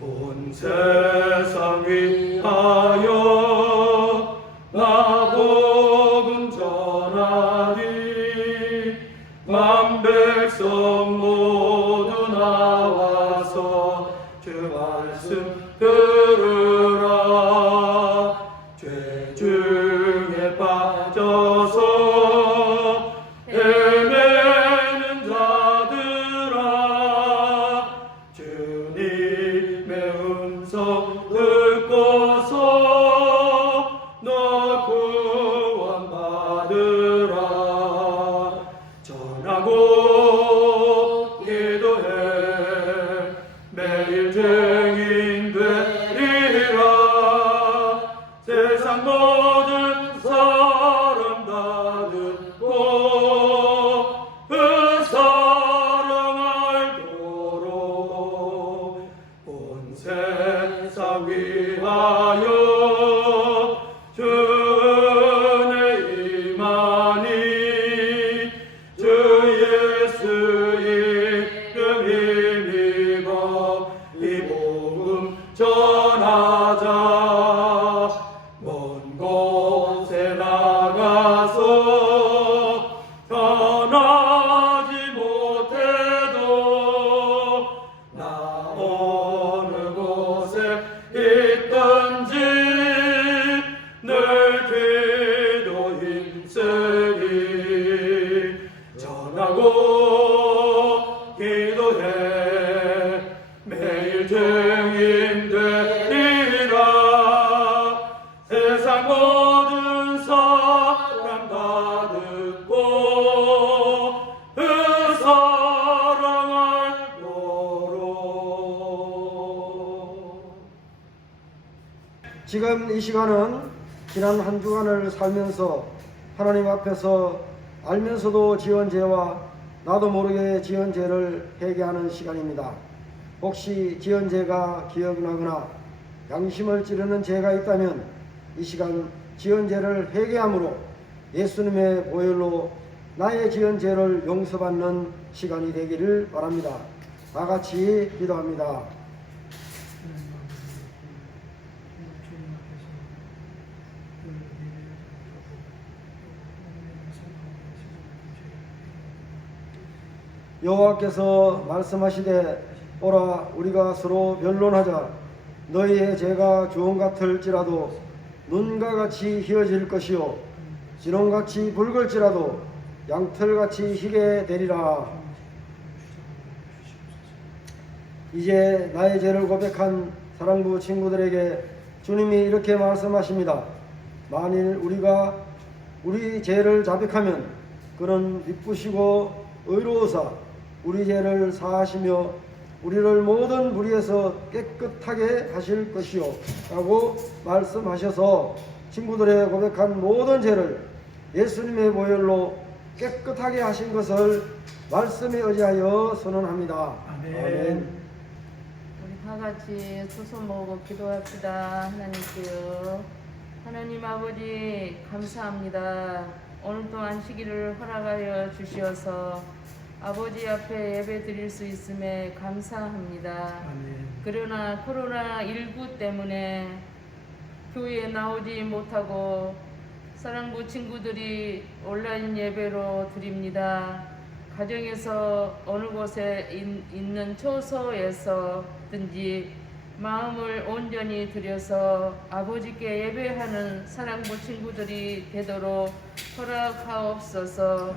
온 세상 위하여 나 복음 전하니 만 백성 모두 나와서 주 말씀 들으라. 죄 중에 빠져서 헤매는 자들아, 주님의 음성 듣고서 너 구원받으라. 전하고 기도해 매일 증인 되리라. 세상 모든 사람 다 듣고 그 사랑 알도록 온 세상 위하여 주 은혜 임하니 주 예수 이름 힘입어 이 복음 전하자. 먼 곳에 나가서 전하지 못해도 나 어느 곳에 있든지 늘 기도 힘쓰리. 전하고 기도해 매일 증인 되리라. 세상 모든 사람 다 듣고 그 사랑 알도록. 지금 이 시간은 지난 한 주간을 살면서 하나님 앞에서 알면서도 지은 죄와 나도 모르게 지은 죄를 회개하는 시간입니다. 혹시 지은 죄가 기억나거나 양심을 찌르는 죄가 있다면 이 시간 지은 죄를 회개함으로 예수님의 보혈로 나의 지은 죄를 용서받는 시간이 되기를 바랍니다. 다 같이 기도합니다. 여호와께서 말씀하시되 오라 우리가 서로 변론하자. 너희의 죄가 주홍 같을지라도 눈과 같이 희어질 것이요 진홍같이 붉을지라도 양털같이 희게 되리라. 이제 나의 죄를 고백한 사랑부 친구들에게 주님이 이렇게 말씀하십니다. 만일 우리가 우리 죄를 자백하면 그는 기쁘시고 의로우사 우리 죄를 사하시며 우리를 모든 불의에서 깨끗하게 하실 것이요 라고 말씀하셔서 친구들의 고백한 모든 죄를 예수님의 보혈로 깨끗하게 하신 것을 말씀에 의지하여 선언합니다. 아멘. 우리 다 같이 소손 모으고 기도합시다. 하나님께요, 하나님 아버지 감사합니다. 오늘 또 안식일을 허락하여 주시어서 아버지 앞에 예배 드릴 수 있음에 감사합니다. 아멘. 그러나 코로나19 때문에 교회에 나오지 못하고 사랑부 친구들이 온라인 예배로 드립니다. 가정에서 어느 곳에 있는 처소에서든지 마음을 온전히 들여서 아버지께 예배하는 사랑부 친구들이 되도록 허락하옵소서.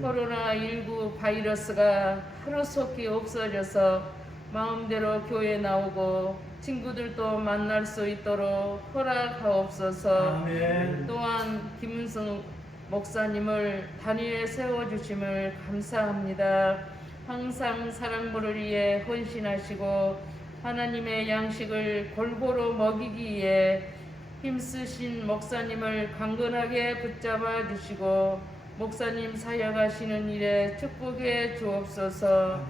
코로나19 바이러스가 하루속히 없어져서 마음대로 교회 나오고 친구들도 만날 수 있도록 허락하옵소서. 아멘. 또한 김은성 목사님을 단위에 세워주심을 감사합니다. 항상 사랑부를 위해 헌신하시고 하나님의 양식을 골고루 먹이기 위해 힘쓰신 목사님을 강건하게 붙잡아 주시고 목사님 사역하시는 일에 축복해 주옵소서.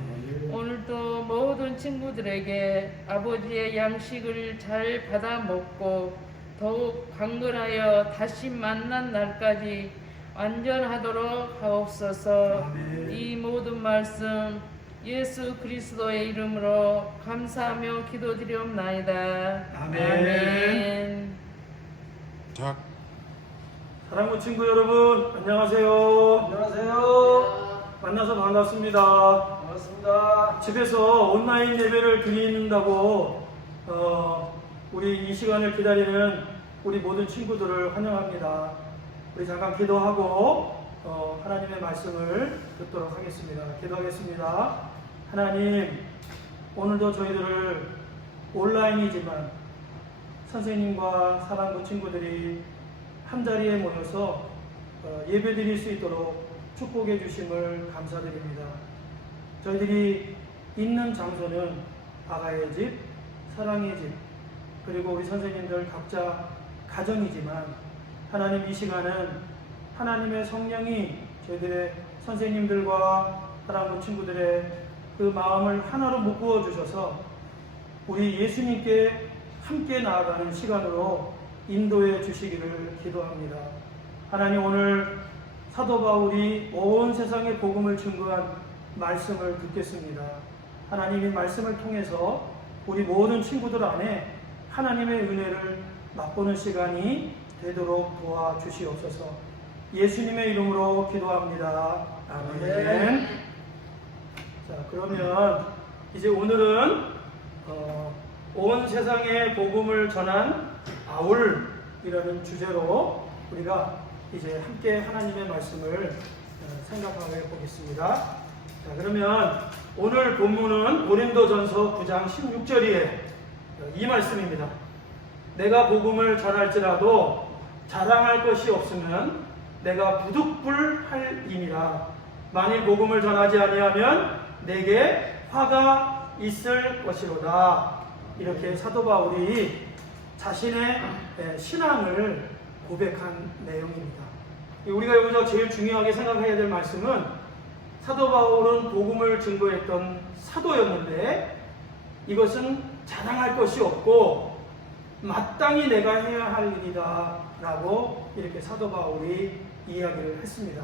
오늘도 모든 친구들에게 아버지의 양식을 잘 받아 먹고 더욱 강건하여 다시 만난 날까지 안전하도록 하옵소서. 이 모든 말씀 예수 그리스도의 이름으로 감사하며 기도드리옵나이다. 아멘. 사랑하는 친구 여러분, 안녕하세요. 안녕하세요. 만나서 반갑습니다. 반갑습니다. 집에서 온라인 예배를 드린다고 우리 이 시간을 기다리는 우리 모든 친구들을 환영합니다. 우리 잠깐 기도하고 하나님의 말씀을 듣도록 하겠습니다. 기도하겠습니다. 하나님, 오늘도 저희들을 온라인이지만 선생님과 사랑하는 친구들이 한 자리에 모여서 예배 드릴 수 있도록 축복해 주심을 감사드립니다. 저희들이 있는 장소는 아가의 집, 사랑의 집, 그리고 우리 선생님들 각자 가정이지만 하나님, 이 시간은 하나님의 성령이 저희들의 선생님들과 사랑하는 친구들의 그 마음을 하나로 묶어 주셔서 우리 예수님께 함께 나아가는 시간으로 인도해 주시기를 기도합니다. 하나님, 오늘 사도 바울이 온 세상에 복음을 증거한 말씀을 듣겠습니다. 하나님의 말씀을 통해서 우리 모든 친구들 안에 하나님의 은혜를 맛보는 시간이 되도록 도와주시옵소서. 예수님의 이름으로 기도합니다. 아멘. 자, 그러면 이제 오늘은 온 세상에 복음을 전한 바울이라는 주제로 우리가 이제 함께 하나님의 말씀을 생각하게 보겠습니다. 자, 그러면 오늘 본문은 고린도전서 9장 16절에 이 말씀입니다. 내가 복음을 전할지라도 자랑할 것이 없으면 내가 부득불할임이라. 만일 복음을 전하지 아니하면 내게 화가 있을 것이로다. 이렇게 사도 바울이 자신의 신앙을 고백한 내용입니다. 우리가 여기서 제일 중요하게 생각해야 될 말씀은 사도 바울은 복음을 증거했던 사도였는데 이것은 자랑할 것이 없고 마땅히 내가 해야 할 일이다 라고 이렇게 사도 바울이 이야기를 했습니다.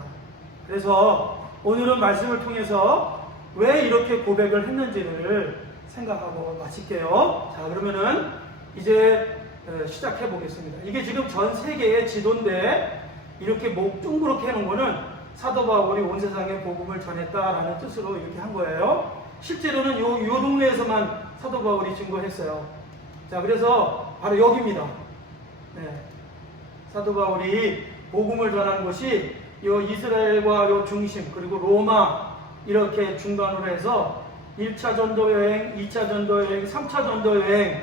그래서 오늘은 말씀을 통해서 왜 이렇게 고백을 했는지를 생각하고 마칠게요. 자, 그러면은 이제 시작해 보겠습니다. 이게 지금 전 세계의 지도인데 이렇게 목 둥그렇게 해놓은 거는 사도 바울이 온 세상에 복음을 전했다라는 뜻으로 이렇게 한 거예요. 실제로는 요 동네에서만 사도 바울이 증거했어요. 자, 그래서 바로 여기입니다. 네. 사도 바울이 복음을 전한 곳이 요 이스라엘과 요 중심, 그리고 로마 이렇게 중간으로 해서 1차 전도 여행, 2차 전도 여행, 3차 전도 여행,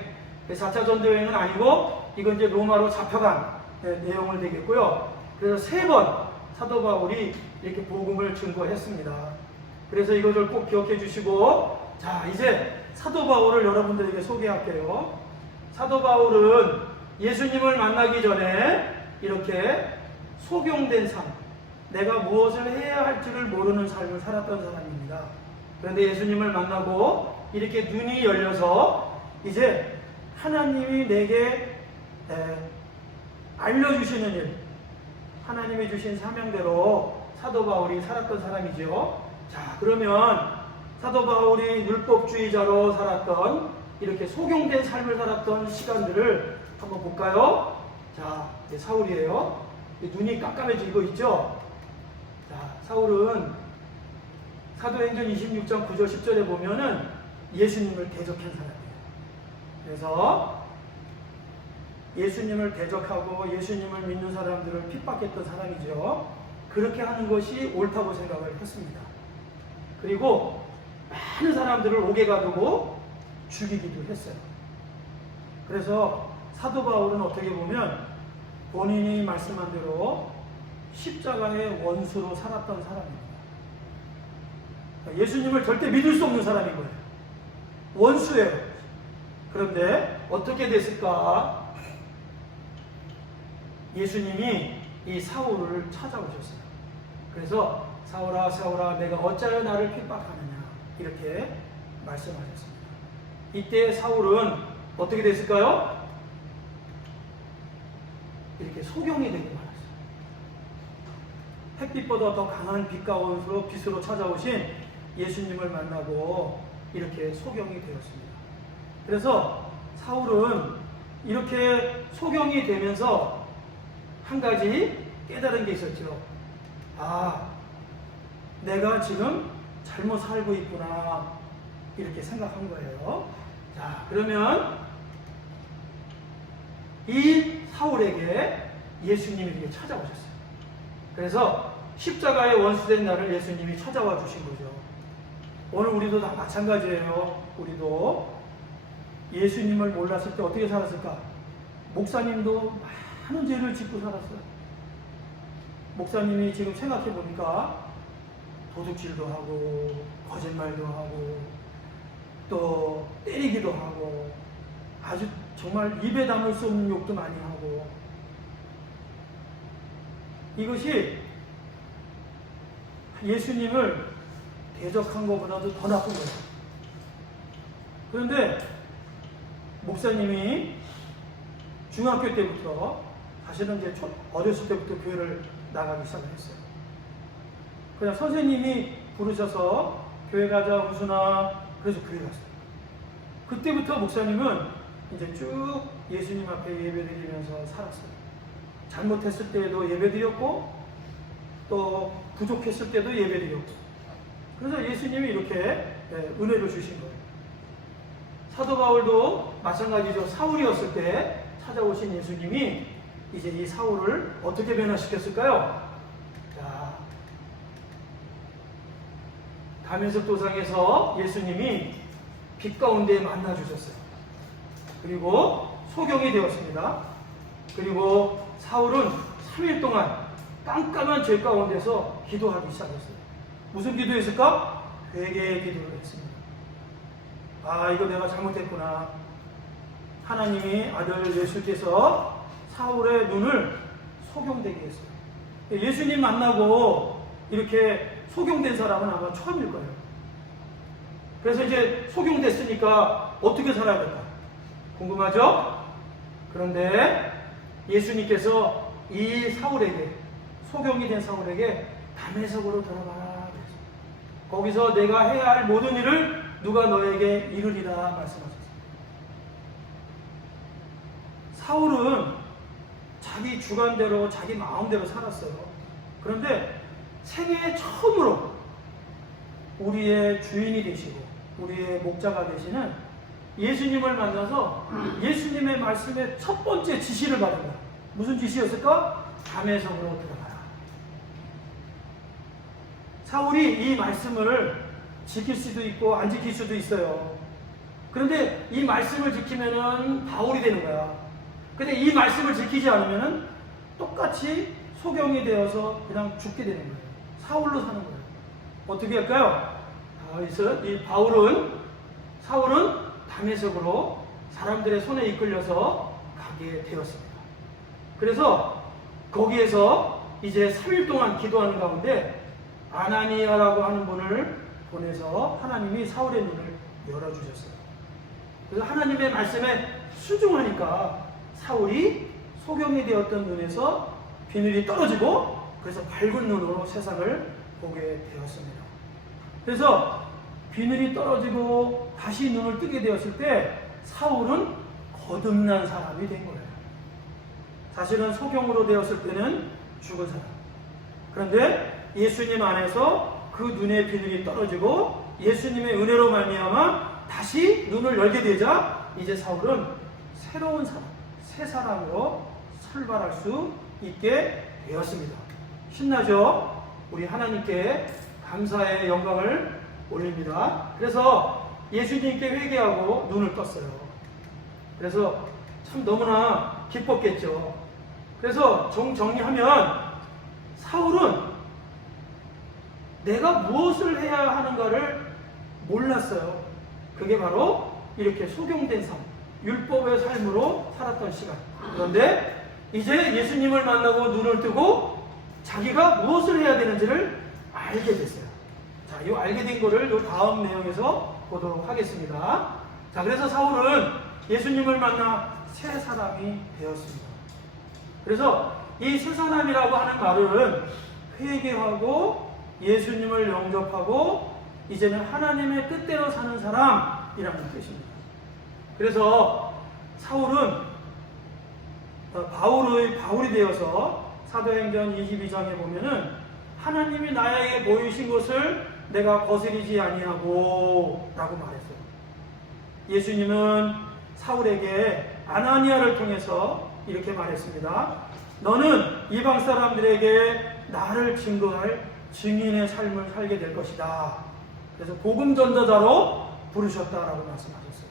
4차 전도 여행은 아니고 이건 이제 로마로 잡혀간 내용을 되겠고요. 그래서 3번 사도 바울이 이렇게 복음을 증거했습니다. 그래서 이것을 꼭 기억해 주시고, 자, 이제 사도 바울을 여러분들에게 소개할게요. 사도 바울은 예수님을 만나기 전에 이렇게 소경된 삶, 내가 무엇을 해야 할지를 모르는 삶을 살았던 사람입니다. 그런데 예수님을 만나고 이렇게 눈이 열려서 이제 하나님이 내게 알려주시는 일, 하나님이 주신 사명대로 사도 바울이 살았던 사람이죠. 자, 그러면 사도 바울이 율법주의자로 살았던 이렇게 소경된 삶을 살았던 시간들을 한번 볼까요? 자, 사울이에요. 눈이 깜깜해지고 있죠? 자, 사울은 사도행전 26장 9절 10절에 보면은 예수님을 대적한 사람이에요. 그래서 예수님을 대적하고 예수님을 믿는 사람들을 핍박했던 사람이죠. 그렇게 하는 것이 옳다고 생각을 했습니다. 그리고 많은 사람들을 옥에 가두고 죽이기도 했어요. 그래서 사도 바울은 어떻게 보면 본인이 말씀한 대로 십자가의 원수로 살았던 사람입니다. 예수님을 절대 믿을 수 없는 사람인 거예요. 원수예요. 그런데 어떻게 됐을까? 예수님이 이 사울을 찾아오셨어요. 그래서 사울아 사울아 내가 어찌하여 나를 핍박하느냐 이렇게 말씀하셨습니다. 이때 사울은 어떻게 됐을까요? 이렇게 소경이 되고 말았어요. 햇빛보다 더 강한 빛과 원수로 빛으로 찾아오신 예수님을 만나고 이렇게 소경이 되었습니다. 그래서 사울은 이렇게 소경이 되면서 한 가지 깨달은 게 있었죠. 아, 내가 지금 잘못 살고 있구나, 이렇게 생각한 거예요. 자, 그러면 이 사울에게 예수님이 이렇게 찾아오셨어요. 그래서 십자가의 원수된 나를 예수님이 찾아와 주신 거죠. 오늘 우리도 다 마찬가지예요. 우리도 예수님을 몰랐을 때 어떻게 살았을까? 목사님도 많은 죄를 짓고 살았어요. 목사님이 지금 생각해 보니까 도둑질도 하고 거짓말도 하고 또 때리기도 하고 아주 정말 입에 담을 수 없는 욕도 많이 하고, 이것이 예수님을 대적한 것보다도 더 나쁜 거예요. 그런데 목사님이 중학교 때부터, 사실은 이제 어렸을 때부터 교회를 나가기 시작했어요. 그냥 선생님이 부르셔서 교회 가자 우순아, 그래서 교회 갔어요. 그때부터 목사님은 이제 쭉 예수님 앞에 예배드리면서 살았어요. 잘못했을 때에도 예배드렸고 또 부족했을 때도 예배드렸고, 그래서 예수님이 이렇게 은혜를 주신 거예요. 사도 바울도 마찬가지죠. 사울이었을 때 찾아오신 예수님이 이제 이 사울을 어떻게 변화시켰을까요? 자, 다메섹 도상에서 예수님이 빛 가운데 만나 주셨어요. 그리고 소경이 되었습니다. 그리고 사울은 3일 동안 깜깜한 죄 가운데서 기도하기 시작했어요. 무슨 기도했을까? 회개의 기도를 했습니다. 아, 이거 내가 잘못했구나. 하나님이 아들 예수께서 사울의 눈을 소경되게 했어요. 예수님 만나고 이렇게 소경된 사람은 아마 처음일 거예요. 그래서 이제 소경됐으니까 어떻게 살아야 될까? 궁금하죠? 그런데 예수님께서 이 사울에게, 소경이 된 사울에게 다메섹으로 돌아가라 그랬어요. 거기서 내가 해야 할 모든 일을 누가 너에게 이루리라 말씀하셨어요. 사울은 자기 주관대로 자기 마음대로 살았어요. 그런데 생애 처음으로 우리의 주인이 되시고 우리의 목자가 되시는 예수님을 만나서 예수님의 말씀의 첫 번째 지시를 받은 거야. 무슨 지시였을까? 다메섹으로 들어가라. 사울이 이 말씀을 지킬 수도 있고 안 지킬 수도 있어요. 그런데 이 말씀을 지키면은 바울이 되는 거야. 근데 이 말씀을 지키지 않으면은 똑같이 소경이 되어서 그냥 죽게 되는 거예요. 사울로 사는 거예요. 어떻게 할까요? 이 사울은 다메섹으로 사람들의 손에 이끌려서 가게 되었습니다. 그래서 거기에서 이제 3일 동안 기도하는 가운데 아나니아라고 하는 분을 보내서 하나님이 사울의 눈을 열어주셨어요. 그래서 하나님의 말씀에 순종하니까 사울이 소경이 되었던 눈에서 비늘이 떨어지고 그래서 밝은 눈으로 세상을 보게 되었습니다. 그래서 비늘이 떨어지고 다시 눈을 뜨게 되었을 때 사울은 거듭난 사람이 된 거예요. 사실은 소경으로 되었을 때는 죽은 사람. 그런데 예수님 안에서 그 눈의 비늘이 떨어지고 예수님의 은혜로 말미암아 다시 눈을 열게 되자 이제 사울은 새로운 사람, 새 사람으로 출발할 수 있게 되었습니다. 신나죠? 우리 하나님께 감사의 영광을 올립니다. 그래서 예수님께 회개하고 눈을 떴어요. 그래서 참 너무나 기뻤겠죠. 그래서 정리하면 사울은 내가 무엇을 해야 하는가를 몰랐어요. 그게 바로 이렇게 소경된 삶, 율법의 삶으로 살았던 시간. 그런데 이제 예수님을 만나고 눈을 뜨고 자기가 무엇을 해야 되는지를 알게 됐어요. 자, 이 알게 된 거를 이 다음 내용에서 보도록 하겠습니다. 자, 그래서 사울은 예수님을 만나 새 사람이 되었습니다. 그래서 이 새 사람이라고 하는 말은 회개하고 예수님을 영접하고 이제는 하나님의 뜻대로 사는 사람이라는 뜻입니다. 그래서 사울은 바울이 되어서 사도행전 22장에 보면은 하나님이 나에게 보이신 것을 내가 거스리지 아니하고 라고 말했어요. 예수님은 사울에게 아나니아를 통해서 이렇게 말했습니다. 너는 이방 사람들에게 나를 증거할 증인의 삶을 살게 될 것이다. 그래서 복음 전도자로 부르셨다라고 말씀하셨어요.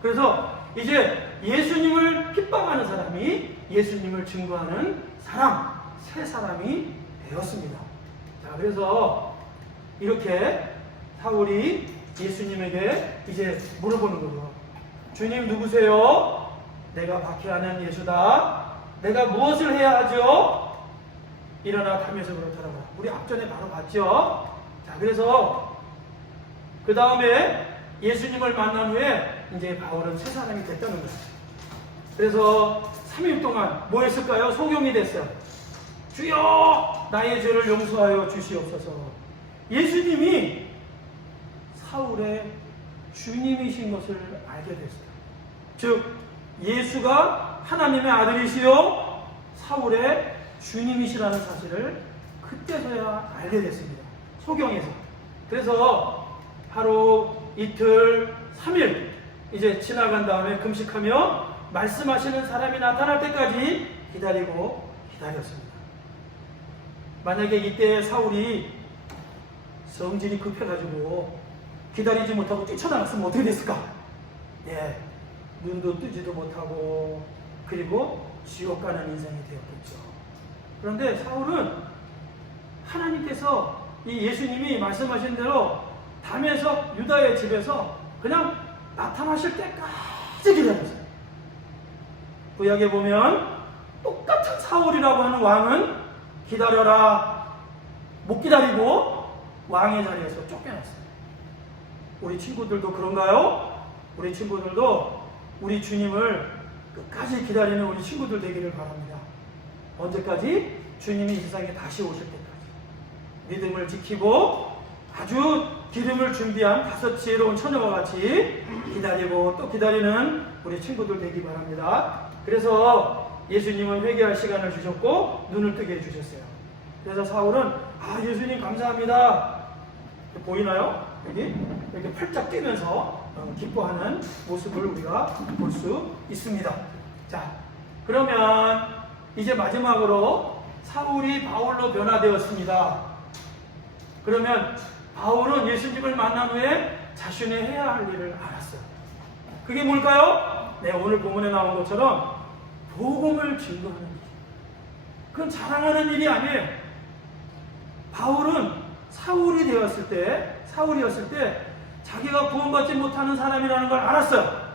그래서 이제 예수님을 핍박하는 사람이 예수님을 증거하는 사람, 새 사람이 되었습니다. 자, 그래서 이렇게 사울이 예수님에게 이제 물어보는 거죠. 주님 누구세요? 내가 박해하는 예수다. 내가 무엇을 해야 하죠? 일어나 담에서 그렇더라고요. 우리 앞전에 바로 봤죠? 자, 그래서 그 다음에 예수님을 만난 후에 이제 바울은 새 사람이 됐다는 거예요. 그래서 3일 동안 뭐 했을까요? 소경이 됐어요. 주여 나의 죄를 용서하여 주시옵소서. 예수님이 사울의 주님이신 것을 알게 됐어요. 즉 예수가 하나님의 아들이시요 사울의 주님이시라는 사실을 그때서야 알게 됐습니다. 소경에서. 그래서 하루, 이틀, 3일 이제 지나간 다음에 금식하며 말씀하시는 사람이 나타날 때까지 기다렸습니다. 만약에 이때 사울이 성질이 급해가지고 기다리지 못하고 뛰쳐나갔으면 어떻게 됐을까? 예, 눈도 뜨지도 못하고 그리고 지옥 가는 인생이 되었겠죠. 그런데 사울은 하나님께서 이 예수님이 말씀하신 대로 담에서 유다의 집에서 그냥 나타나실 때까지 기다렸어요. 구약에 보면 똑같은 사울이라고 하는 왕은 기다려라 못 기다리고 왕의 자리에서 쫓겨났어요. 우리 친구들도 그런가요? 우리 친구들도 우리 주님을 끝까지 기다리는 우리 친구들 되기를 바랍니다. 언제까지? 주님이 이 세상에 다시 오실 때까지. 믿음을 지키고 아주 기름을 준비한 5 지혜로운 처녀와 같이 기다리고 또 기다리는 우리 친구들 되기 바랍니다. 그래서 예수님은 회개할 시간을 주셨고 눈을 뜨게 해주셨어요. 그래서 사울은 예수님 감사합니다. 보이나요? 여기 이렇게 팔짝 뛰면서 기뻐하는 모습을 우리가 볼 수 있습니다. 자, 그러면 이제 마지막으로 사울이 바울로 변화되었습니다. 그러면 바울은 예수님을 만난 후에 자신의 해야 할 일을 알았어요. 그게 뭘까요? 네, 오늘 본문에 나온 것처럼 복음을 증거하는 일. 그건 자랑하는 일이 아니에요. 바울은 사울이었을 때 자기가 구원받지 못하는 사람이라는 걸 알았어요.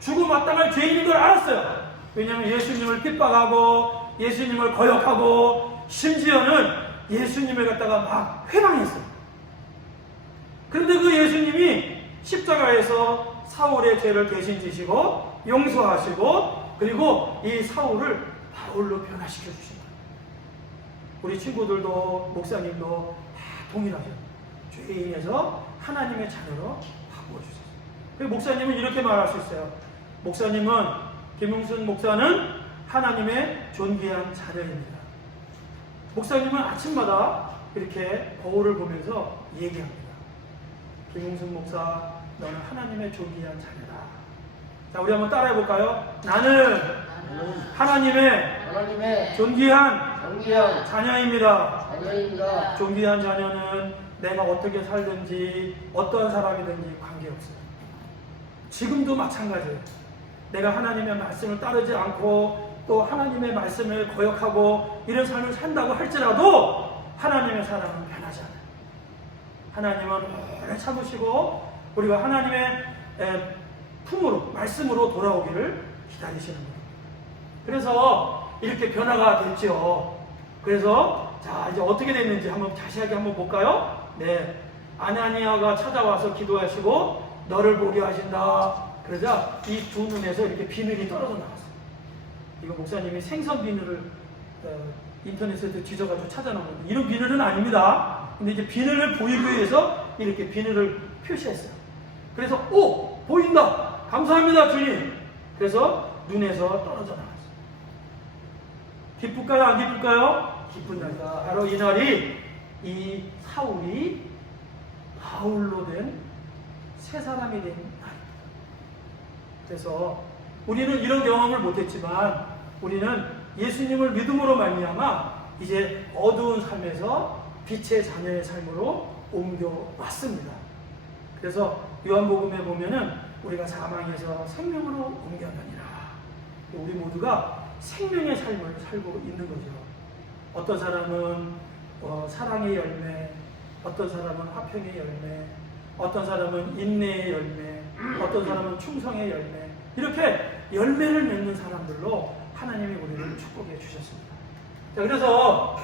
죽음 마땅할 죄인인 걸 알았어요. 왜냐하면 예수님을 핍박하고 예수님을 거역하고 심지어는 예수님을 갖다가 막 회방했어요. 그런데 그 예수님이 십자가에서 사울의 죄를 대신 지시고 용서하시고 그리고 이 사울을 바울로 변화시켜 주십니다. 우리 친구들도 목사님도 다 동일하죠. 죄인에서 하나님의 자녀로 바꿔주세요. 그리고 목사님은 이렇게 말할 수 있어요. 목사님은 김용순 목사는 하나님의 존귀한 자녀입니다. 목사님은 아침마다 이렇게 거울을 보면서 얘기합니다. 김용순 목사, 너는 하나님의 존귀한 자녀다. 자, 우리 한번 따라해 볼까요? 나는 하나님의 존귀한 자녀입니다. 존귀한 자녀는 내가 어떻게 살든지 어떠한 사람이든지 관계없어요. 지금도 마찬가지예요. 내가 하나님의 말씀을 따르지 않고 또 하나님의 말씀을 거역하고 이런 삶을 산다고 할지라도 하나님의 사랑은 변하지 않아요. 하나님은 오래 참으시고 우리가 하나님의 품으로 말씀으로 돌아오기를 기다리시는 거예요. 그래서 이렇게 변화가 됐죠. 그래서 자, 이제 어떻게 됐는지 한번 자세하게 한번 볼까요? 네, 아나니아가 찾아와서 기도하시고 너를 보게 하신다. 그러자 이 두 눈에서 이렇게 비늘이 떨어져 나갔어요. 이거 목사님이 생선 비늘을 인터넷에도 뒤져가지고 찾아놓은 건데 이런 비늘은 아닙니다. 근데 이제 비늘을 보이기 위해서 이렇게 비늘을 표시했어요. 그래서 보인다. 감사합니다 주님. 그래서 눈에서 떨어져 나갔어요. 기쁠까요? 안 기쁠까요? 기쁜 날이다. 바로 이 날이 이 사울이 바울로 된 새 사람이 된 날입니다. 그래서 우리는 이런 경험을 못했지만 우리는 예수님을 믿음으로 말미암아 이제 어두운 삶에서 빛의 자녀의 삶으로 옮겨왔습니다. 그래서 요한복음에 보면은 우리가 사망에서 생명으로 옮겨가니라. 우리 모두가 생명의 삶을 살고 있는 거죠. 어떤 사람은 사랑의 열매, 어떤 사람은 화평의 열매, 어떤 사람은 인내의 열매, 어떤 사람은 충성의 열매, 이렇게 열매를 맺는 사람들로 하나님이 우리를 축복해 주셨습니다. 자, 그래서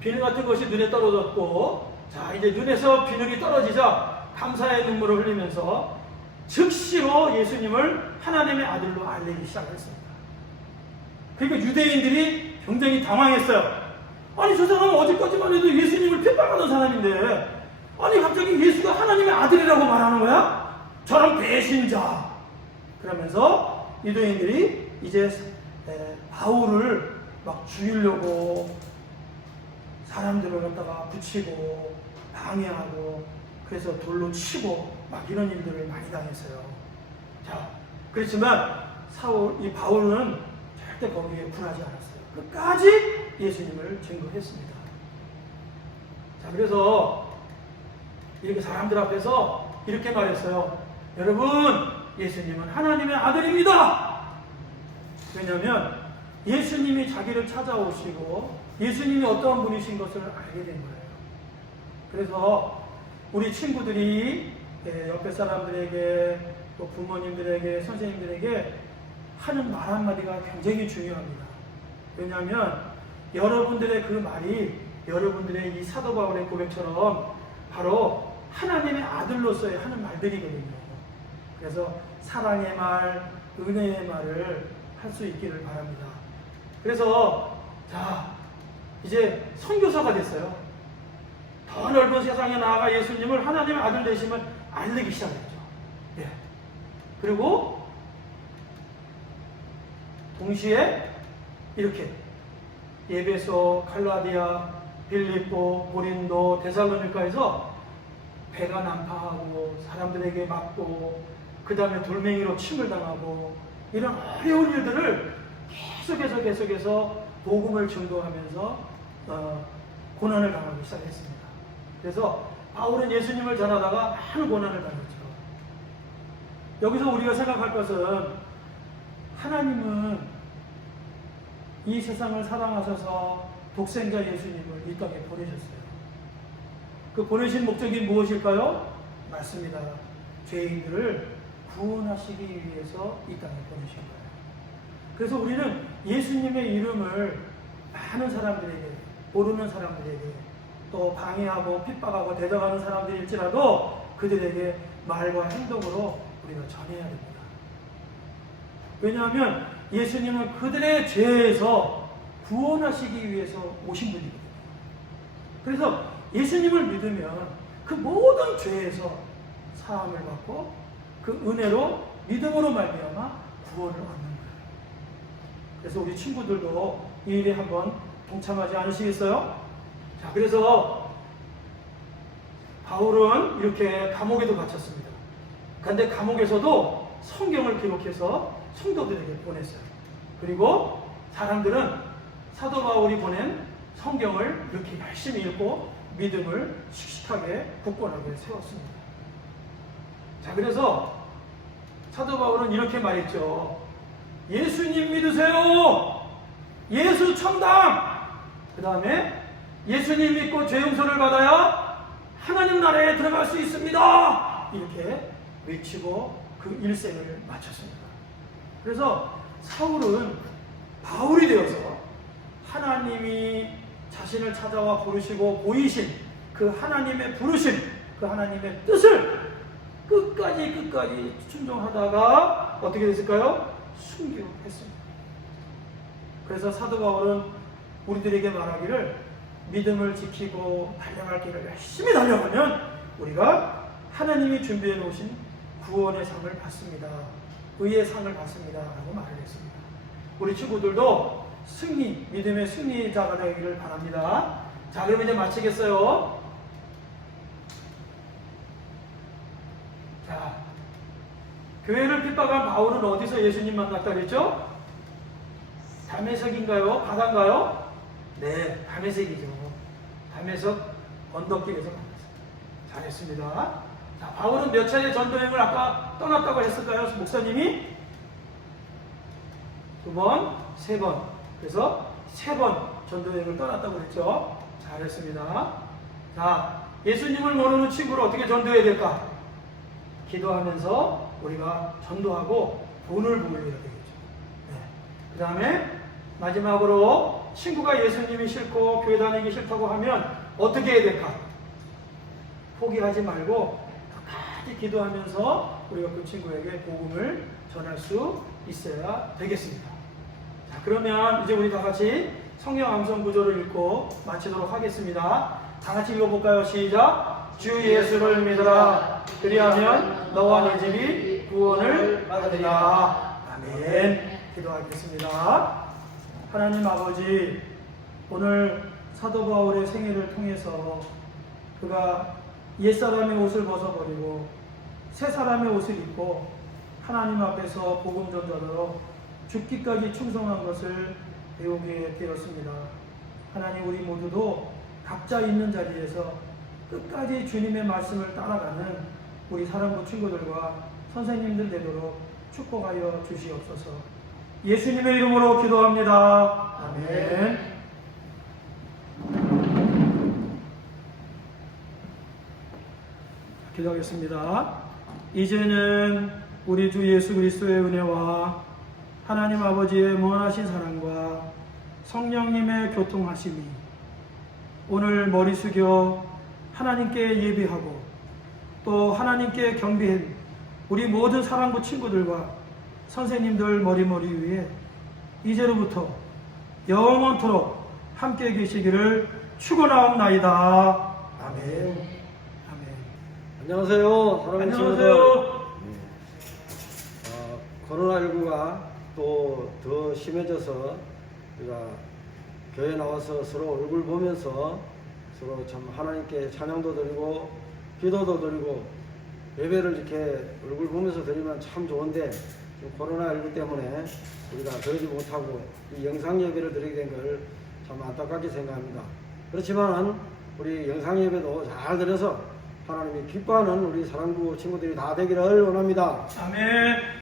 비늘 같은 것이 눈에 떨어졌고, 자, 이제 눈에서 비늘이 떨어지자 감사의 눈물을 흘리면서 즉시로 예수님을 하나님의 아들로 알리기 시작했습니다. 그러니까 유대인들이 굉장히 당황했어요. 아니, 저 사람은 어제까지만 해도 예수님을 핍박하던 사람인데, 아니, 갑자기 예수가 하나님의 아들이라고 말하는 거야? 저런 배신자. 그러면서 유대인들이 이제 바울을 막 죽이려고 사람들을 갖다가 붙이고 방해하고 그래서 돌로 치고 막 이런 일들을 많이 당했어요. 자, 그렇지만 이 바울은 절대 거기에 굴하지 않았어요. 끝까지 예수님을 증거했습니다. 자, 그래서 이렇게 사람들 앞에서 이렇게 말했어요. 여러분, 예수님은 하나님의 아들입니다. 왜냐하면 예수님이 자기를 찾아오시고 예수님이 어떠한 분이신 것을 알게 된 거예요. 그래서 우리 친구들이 옆에 사람들에게 또 부모님들에게 선생님들에게 하는 말 한마디가 굉장히 중요합니다. 왜냐하면 여러분들의 그 말이 여러분들의 이 사도 바울의 고백처럼 바로 하나님의 아들로서의 하는 말들이거든요. 그래서 사랑의 말, 은혜의 말을 할 수 있기를 바랍니다. 그래서 자, 이제 선교사가 됐어요. 더 넓은 세상에 나아가 예수님을 하나님의 아들 되심을 알리기 시작했죠. 예. 그리고 동시에 이렇게 에베소, 갈라디아, 빌립보, 고린도, 데살로니가에서 배가 난파하고 사람들에게 맞고 그 다음에 돌멩이로 침을 당하고 이런 어려운 일들을 계속해서 복음을 증거하면서 고난을 당하기 시작했습니다. 그래서 바울은 예수님을 전하다가 많은 고난을 당했죠. 여기서 우리가 생각할 것은 하나님은 이 세상을 사랑하셔서 독생자 예수님을 이 땅에 보내셨어요. 그 보내신 목적이 무엇일까요? 맞습니다. 죄인들을 구원하시기 위해서 이 땅에 보내신 거예요. 그래서 우리는 예수님의 이름을 많은 사람들에게, 모르는 사람들에게, 또 방해하고 핍박하고 대적하는 사람들일지라도 그들에게 말과 행동으로 우리가 전해야 됩니다. 왜냐하면 예수님은 그들의 죄에서 구원하시기 위해서 오신 분이거든요. 그래서 예수님을 믿으면 그 모든 죄에서 사함을 받고 그 은혜로 믿음으로 말미암아 구원을 얻는 거예요. 그래서 우리 친구들도 이 일에 한번 동참하지 않으시겠어요? 자, 그래서 바울은 이렇게 감옥에도 갇혔습니다. 그런데 감옥에서도 성경을 기록해서 성도들에게 보냈어요. 그리고 사람들은 사도 바울이 보낸 성경을 이렇게 열심히 읽고 믿음을 씩씩하게 굳건하게 세웠습니다. 자, 그래서 사도 바울은 이렇게 말했죠. 예수님 믿으세요. 예수 청당. 그 다음에 예수님 믿고 죄 용서를 받아야 하나님 나라에 들어갈 수 있습니다. 이렇게 외치고 그 일생을 마쳤습니다. 그래서 사울은 바울이 되어서 하나님이 자신을 찾아와 부르시고 보이신 그 하나님의 부르심, 그 하나님의 뜻을 끝까지 순종하다가 어떻게 됐을까요? 순교했습니다. 그래서 사도 바울은 우리들에게 말하기를 믿음을 지키고 달려갈 길을 열심히 달려가면 우리가 하나님이 준비해 놓으신 구원의 상을 받습니다. 의의 상을 받습니다. 라고 말을 했습니다. 우리 친구들도 승리, 믿음의 승리자가 되기를 바랍니다. 자, 그럼 이제 마치겠어요. 자, 교회를 핍박한 바울은 어디서 예수님 만났다 그랬죠? 다메섹인가요? 바다인가요? 네, 다메섹이죠. 다메섹 언덕길에서 만났습니다. 잘했습니다. 자, 바울은 몇 차례 전도여행을 아까 떠났다고 했을까요? 목사님이? 2번, 3번. 그래서 3번 전도여행을 떠났다고 그랬죠. 잘했습니다. 자, 예수님을 모르는 친구를 어떻게 전도해야 될까? 기도하면서 우리가 전도하고 돈을 보여야 되겠죠. 네. 그 다음에 마지막으로 친구가 예수님이 싫고 교회 다니기 싫다고 하면 어떻게 해야 될까? 포기하지 말고 끝까지 기도하면서 우리가 그 친구에게 복음을 전할 수 있어야 되겠습니다. 자, 그러면 이제 우리 다 같이 성령 암송 구조를 읽고 마치도록 하겠습니다. 다 같이 읽어볼까요? 시작! 주 예수를 믿으라. 그리하면 너와 네 집이 구원을 받으리라. 아멘. 기도하겠습니다. 하나님 아버지, 오늘 사도 바울의 생애를 통해서 그가 옛사람의 옷을 벗어버리고 새 사람의 옷을 입고 하나님 앞에서 복음 전도하도록 죽기까지 충성한 것을 배우게 되었습니다. 하나님, 우리 모두도 각자 있는 자리에서 끝까지 주님의 말씀을 따라가는 우리 사랑부 친구들과 선생님들 되도록 축복하여 주시옵소서. 예수님의 이름으로 기도합니다. 아멘. 기도하겠습니다. 이제는 우리 주 예수 그리스도의 은혜와 하나님 아버지의 무한하신 사랑과 성령님의 교통하심이 오늘 머리 숙여 하나님께 예배하고 또 하나님께 경배한 우리 모든 사랑부 친구들과 선생님들 머리머리 위에 이제로부터 영원토록 함께 계시기를 축원하옵나이다. 아멘. 아멘. 안녕하세요. 사랑하는 친구들. 안녕하세요. 코로나19가 또 더 심해져서 우리가 교회 나와서 서로 얼굴 보면서 서로 참 하나님께 찬양도 드리고 기도도 드리고 예배를 이렇게 얼굴 보면서 드리면 참 좋은데 지금 코로나19 때문에 우리가 그러지 못하고 이 영상 예배를 드리게 된 걸 참 안타깝게 생각합니다. 그렇지만 우리 영상 예배도 잘 드려서 하나님이 기뻐하는 우리 사랑부 친구들이 다 되기를 원합니다. 아멘.